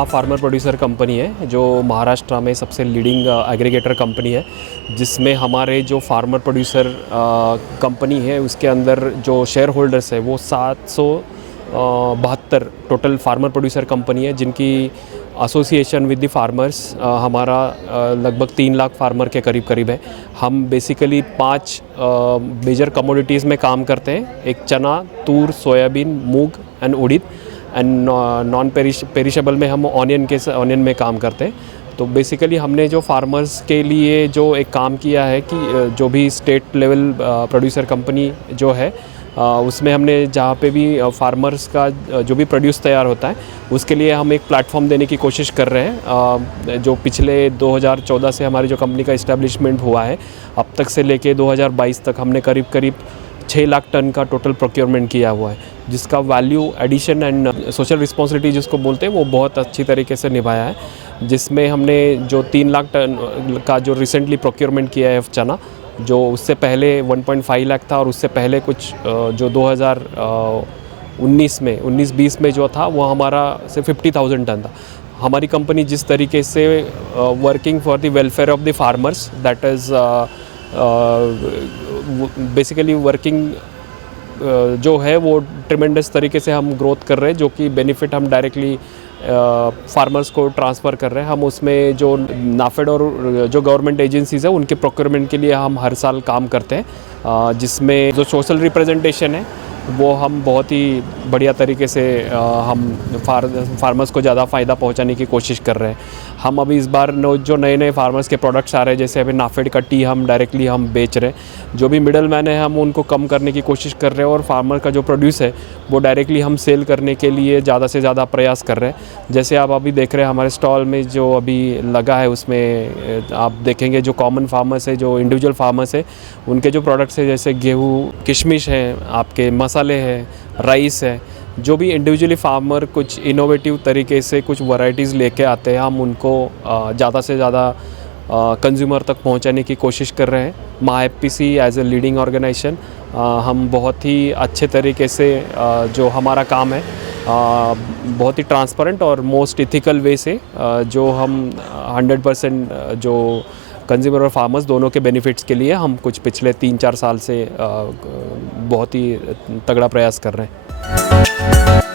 महा farmer producer company है जो महाराष्ट्र में सबसे लीडिंग एग्रीगेटर कंपनी है, जिसमें हमारे जो फार्मर प्रोड्यूसर कंपनी है उसके अंदर जो शेयर होल्डर्स है वो 772 टोटल फार्मर प्रोड्यूसर कंपनी है, जिनकी एसोसिएशन विद द फार्मर्स हमारा लगभग 3 लाख फार्मर के करीब है। हम बेसिकली 5 मेजर कमोडिटीज़ में काम करते हैं। एक चना, तूर, सोयाबीन, मूंग एंड उड़ीद, एंड नॉन पेरिशेबल में हम ऑनियन में काम करते हैं। तो बेसिकली हमने जो फार्मर्स के लिए जो एक काम किया है कि जो भी स्टेट लेवल प्रोड्यूसर कंपनी जो है उसमें हमने जहाँ पे भी फार्मर्स का जो भी प्रोड्यूस तैयार होता है उसके लिए हम एक प्लेटफॉर्म देने की कोशिश कर रहे हैं। जो पिछले 2014 से हमारी जो कंपनी का इस्टेब्लिशमेंट हुआ है, अब तक से लेके 2022 तक हमने करीब 6 लाख टन का टोटल प्रोक्योरमेंट किया हुआ है, जिसका value addition and social responsibility जिसको बोलते हैं वो बहुत अच्छी तरीके से निभाया है। जिसमें हमने जो 3 लाख टन का जो रिसेंटली प्रोक्योरमेंट किया है चना, जो उससे पहले 1.5 लाख था, और उससे पहले कुछ जो 2019-20 में जो था वो हमारा से 50,000 टन था। हमारी कंपनी जिस तरीके से working for the welfare of the farmers, that is basically working जो है वो ट्रिमेंडस तरीके से हम ग्रोथ कर रहे हैं, जो कि बेनिफिट हम डायरेक्टली फार्मर्स को ट्रांसफ़र कर रहे हैं। हम उसमें जो नाफेड और जो गवर्नमेंट एजेंसीज़ है उनके प्रोक्योरमेंट के लिए हम हर साल काम करते हैं, जिसमें जो सोशल रिप्रेजेंटेशन है वो हम बहुत ही बढ़िया तरीके से हम फार्मर्स को ज़्यादा फ़ायदा पहुंचाने की कोशिश कर रहे हैं। हम अभी इस बार जो नए फार्मर्स के प्रोडक्ट्स आ रहे हैं, जैसे अभी नाफेड का टी हम डायरेक्टली हम बेच रहे हैं, जो भी मिडल मैन है हम उनको कम करने की कोशिश कर रहे हैं, और फार्मर का जो प्रोड्यूस है वो डायरेक्टली हम सेल करने के लिए ज़्यादा से ज़्यादा प्रयास कर रहे हैं। जैसे आप अभी देख रहे हैं हमारे स्टॉल में जो अभी लगा है, उसमें आप देखेंगे जो कॉमन फार्मर्स है, जो इंडिविजुअल फार्मर्स है, उनके जो प्रोडक्ट्स है जैसे गेहूँ, किशमिश है, आपके मसाले हैं, राइस है, जो भी इंडिविजुअली फार्मर कुछ इनोवेटिव तरीके से कुछ वैरायटीज़ लेके आते हैं, हम उनको ज़्यादा से ज़्यादा कंज्यूमर तक पहुंचाने की कोशिश कर रहे हैं। Maha FPC as a leading organisation हम बहुत ही अच्छे तरीके से जो हमारा काम है बहुत ही ट्रांसपेरेंट और मोस्ट इथिकल वे से जो हम 100% जो कंज्यूमर और फार्मर्स दोनों के बेनिफिट्स के लिए हम कुछ पिछले 3-4 साल से बहुत ही तगड़ा प्रयास कर रहे हैं।